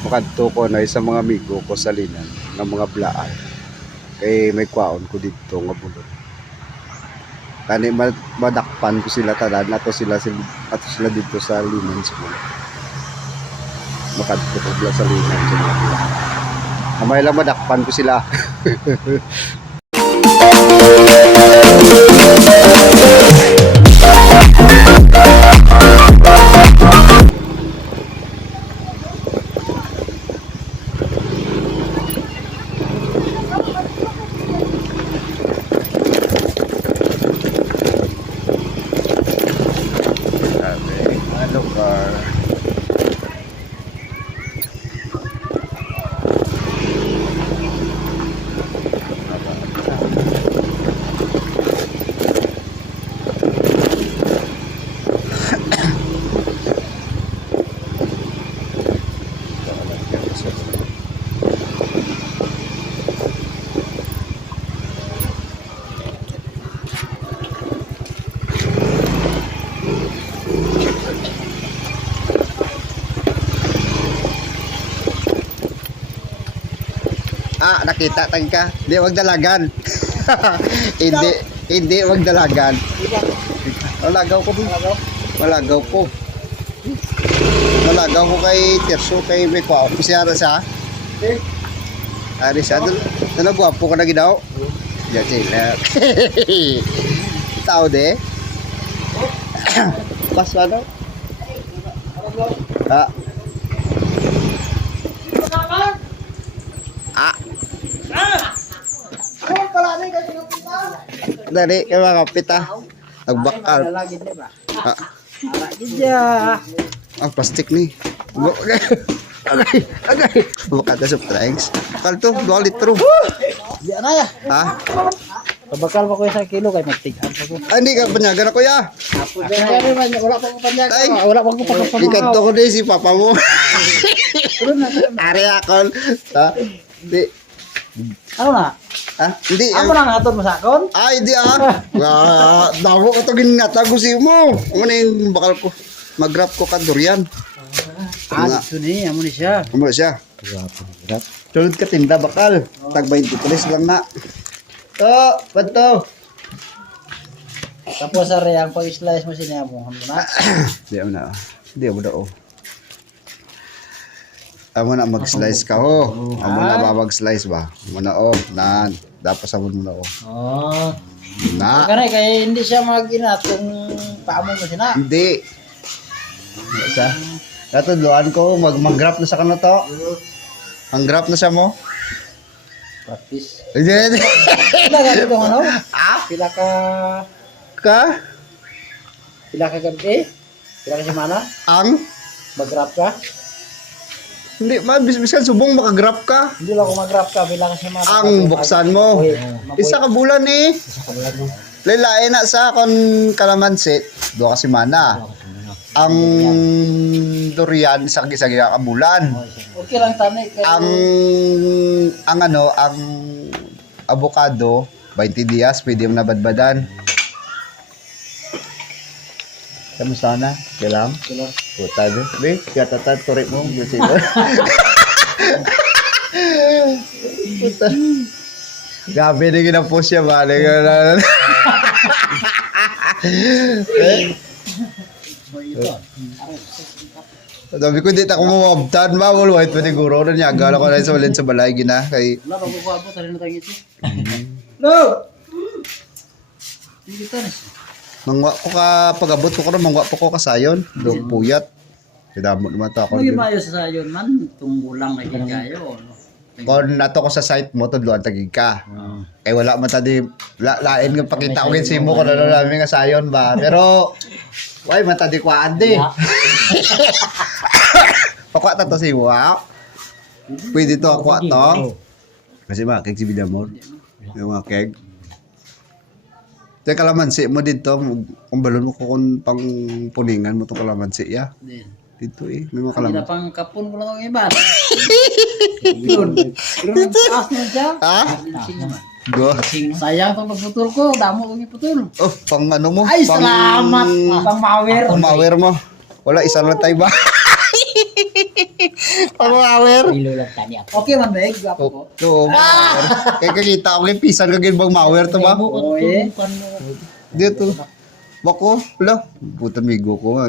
makadto ko na sa mga amigo ko sa linan ng mga blaan. Kay may kwaon ko dito nga bulot. Kani madakpan ko sila tanan ato sila dito sa linan sa mga. Makadto ko sa linan sa mga blaan. Kamay lang madakpan ko sila. Lugar. Nakita tang ka. Hindi wag dalagan. hindi wag dalagan. Malagaw ko. Malagaw ko. Malagaw ko kay Terso kay Mekwa. Pisara sa. Ari sa dun. Gwapo ka na gidaw. Ya sila. Tao de. Pas ano? Dari kay mga kapit nagbakal. Ang plastic ni. Agay. Buka ta soft drinks. Bakal to 2 litro. Di ana ya. Pabakal mo ko 1 kilo kay magtigan ko. Hindi ka panyagan ako ya. Wala pa ko panyagan. Wala pa ko pagkapan. Ikanto ko din si papa mo. Ari akon. Di. Ano na? Hindi. Amo nang aton mo sa akon? Ay, di damo ka to ginatago si mo. Amo na yung bakal ko. Mag-grab ko ka durian. Dito ni, amo ni siya. Amo siya. Grab. Tulad ka tinda bakal. Tag 23 lang na. Bato. Tapos sa reyang pag-slice mo siya mo. Ano na? Di mo na. Di mo na Amo na mag-slice ka Amo na ba mag-slice ba? Amo na nan. Dapat sabon mo na Na. Kaya kaya hindi siya mag-inat kung paamo mo siya na. Hindi. Sa natudloan ko mag-grab na sa kanto to. Ang grab na siya mo. Practice. Hindi. Pila ka ano? Pila ka gabi? Pila ka semana? Ang Mag-grab ka? hindi bisbisan subong maka-grab ka. Hindi lang ako mag-grab ka. Pila ka semana? Ang buksan mo. Isa ka bulan eh. Lalain na sa kon kalamansi 2 ka semana. Ang durian sa ka bulan. Okay lang tani. Ang avocado 20 dias pwede mo na badbadan. Kamusta na? Kailang? Puta be. Kaya tatad korek mo. Puta. Gabi na ginapost siya ba? Sabi ko hindi ako mamabtan ba? Wala white pa ni Guro na niya. Gala ko na sa walin sa balay gina. Kay... Wala pa ko abot. Tali na tayo ito. No! Hindi ka na siya. Mangwa ko ka pag-abot ko na mangwa po ko kasayon, do puyat. Kidamo naman ta ako. Ano yung mayo sa sayon man? Tunggulang kay kayo. Kon nato ko sa site mo tudloan tagig ka. Kay wala man ta di lain nga pakita ko kinsi mo ko na namin nga sayon ba. Pero why man ta di kwaan di. Pakwa ta to si wow. Pwede to ako to. Kasi makik si Bidamor. Yung mga keg. Te kalamansi mo dito, kung balon mo ko kung pang puningan mo to kalamansi ya. Dito may mga kalamansi. Hindi na pang kapon ko lang ang iba. Yun. Pero nagtaas na siya. Go. Sayang pang pagputol ko, damo kong iputol. Pang ano mo? Ay, salamat. Pang mawer. Pang mawer mo. Wala, isa lang tayo ba? Pamawer. Nilulang tani ako. Okay man, Meg. Gwapo ko. Oo, mawer. Kaya kakita ko kay pisan kagin bang mawer to ba? Oo, eh. Dito. Bako, wala. Puta migo ko.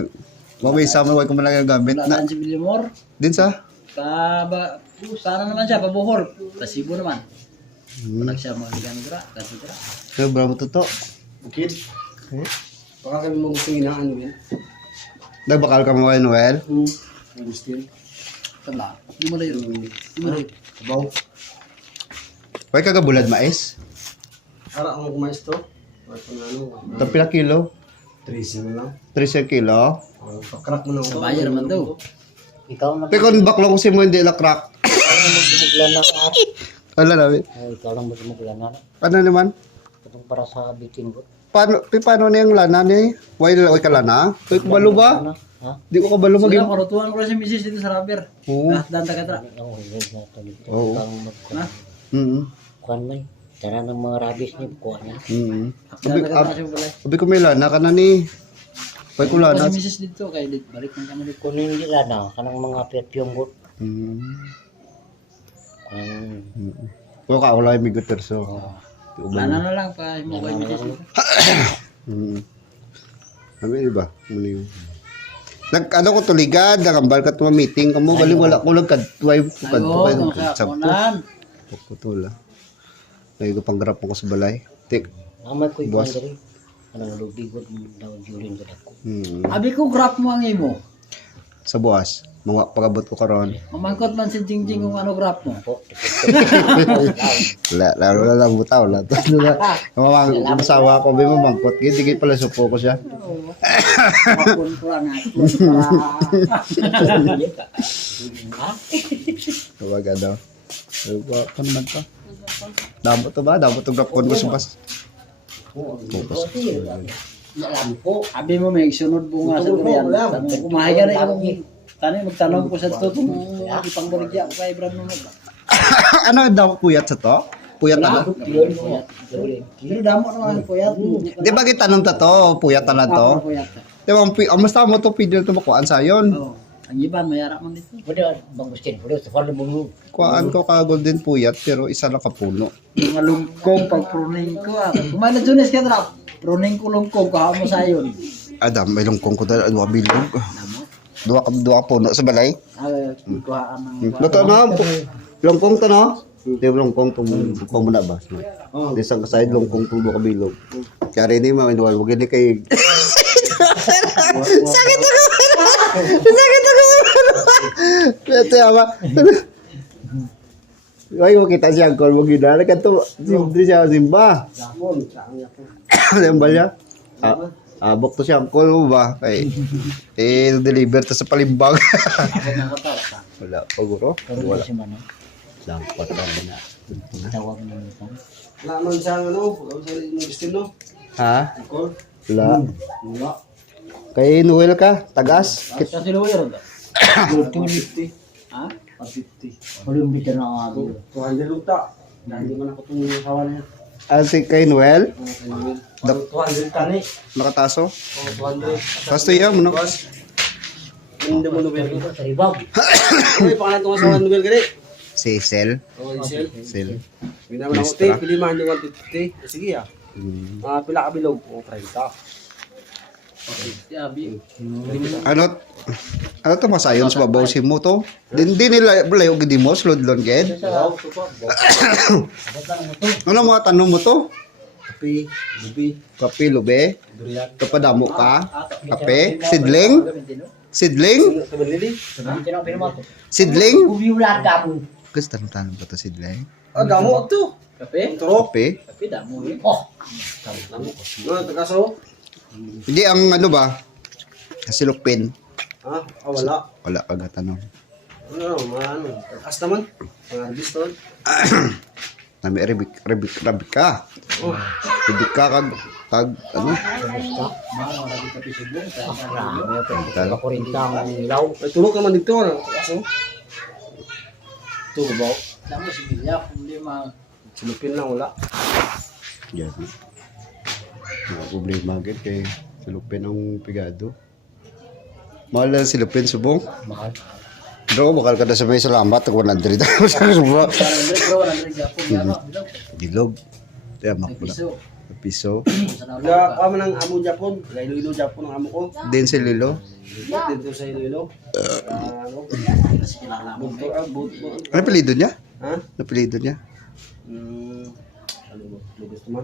Mamay sama ko man lang gamit Wala na. na si Bilimor. Din sa? Sana naman siya, pabuhor. Tasibo naman. Palag siya mag-gangra. Gangra. Kaya bravo to to. Bukid. Eh? Baka kami mo gusto inaan yun. Nagbakal ka mo kay Noel? Ang gusto yun. Tala. Di mo na yun. Di mo na yun. Sabaw. Kaya kagabulad mais? Ara ang kumayos to. Ito na ano. Tapila kilo? 3 na lang. 3 kilo? Pakrak mo na Sa bayan naman daw. Ikaw na. Pero kung baklo ko si mo hindi na crack. Magmuglan na ka. Wala namin. Ikaw lang magmuglan na. Ano naman? Itong para sa bitin ko. Paano na yung lana ni? Why ka lana? Kaya kabalo ba? Ha? Di ko kabalo Sila, maging. karutuan ko na si Mrs. dito sa rubber. Oo. Danta ka tra. Ako, hindi na ito dito. Oo. Ikaw magkuhan. Ha? Kuhan mo eh. Tara ng mga rabies niya, kuhan niya. Danta ka tra siya balay. Sabi ko may lana ka na ni. Kaya ko lana. Si Mrs. dito, kaya balik ng kami dito. Kung hindi na, kanang mga perfume ko. Hmm. Kanang Kaya ka ako lang yung migo terso. Lana na lang pa mo kay Mrs. dito. Sabi diba? Muna yun. Ano ko tuligad, nakambal ka tuwa meeting ka mo, bali wala ko lang kadway ko kadto kayo ng Ayun, sa sabto. kunan. Ko tula. Lagi ko panggrap mo ko sa balay. Tik. Amay ko yung Boss. diri. Kanang lubigot daw during ko dako. Abi ko grab mo ang imo. Sa buwas, mga pagabot ko karon. Mamangkot man si Jingjing kung ano grab mo. Po, Wala, lalo na lang butaw la. Mamang masawa ko ba mamangkot gid di pala supo ko siya. Kapon ko lang ako. Tawag daw. Ano naman pa? Damo to ba? Damo to grap kon ko sa bus. alam ko. Abi mo may sunod bunga sa durian. Kumahay ka na yung tani magtanong ko sa tutong ipangbaligya ko kay Bram mo. Ano daw puyat sa to? Puyat na. Pero damo naman ko yan. Di ba gitanong ta to? Puyat na to? Di ba ang mas mo to pidil to makuan sa yon. Oh, ang iban mayara man dito. Pwede bang gustin, pwede sa falo mo. Kuan ko ka golden puyat pero isa lang kapuno. Mga lungkong pag pruning ko. Kumain na Junes ka trap. Pruning ko lungkong kaha mo sa yon. Adam may lungkong ko dala duwa bilog. Damo. Duwa puno sa balay. Kuhaan ng Luto na lungkong to no? Di ba lungkong to pamuna ba? Di sang side lungkong to duwa ka bilog. Kaya rin ni mga duwa wag ni kay sakit ako. Sakit ako. Ito ama. Ay, mo kita siya kol mo gidala kanto. Simple siya simba. Yapon. Saan yapon. Lembal niya. Abok to siya kol mo ba? Deliver to sa palimbang. Wala pa guro. Wala si Mano. Langkot na. Tawag mo nito. Wala man siyang ano. Wala sa yung gusto no. Ha? Alcohol. Wala. Wala. Kay Noel ka, tagas. Sa siluwer da. 150. Ha? 150. Wala yung bita na ako. 200 luta. Hindi man ako itong hawa na yan. Si kay Noel, 200 tani. nakataso. 200. Kasto iya mo no? Hindi mo Nobel. Sa ribag. Ay, pangalan itong asawa ng Nobel gani. Si Sel. Oh, Isel. Sel. Binaman ako, Listra. pili man yung 150. Sige ah. Pila ka bilog. O, 30. Si Abi. Ano to masayon sa babaw si mo to? Din nila layo gid mo slodlon gid. Ano mga tanong mo to? Kape, lubi, Kape lube, durian. kapadamo ka, kape, sidling, sidling, Kabalili. Sabi ko na pinamoto. sidling. Ubiulat ka mo. Gusto tanong ba to sidling? Ah, damo ito. Kape? Turo. Kape. Kape damo eh. Oh, Ano, tagaso? Hindi ang ano ba? Kasilupin. Ha? Ah, wala. Wala kag tanong. Ano, ano. Takas naman. Mga arbis naman. Nami rabik ka. Oh, Rabik ka kag ano? Mahal lagi kape subong. marami ito. Pakurintang ilaw. may tulog naman dito. Ano? Tagaso. Ito ba? Damo si Bilya, hindi ma Silupin lang, wala. Yan. Mga problema agad kay silupin ang pigado. Mahal lang silupin, subong. Mahal. Bro, bakal ka na sa may salamat. Ako na dito. Bro, nandun Japon nga no. Bilog. Kaya makula. Piso. Piso. Sa Wala nawala ka man ng amo Japon. Kaya Iloilo Japon ang amo ko. Din si Lilo. Dito sa Iloilo. Ano? kasi kilala mo. Ano apelido niya? Ha? Ano apelido niya? Ano ba? Gusto man?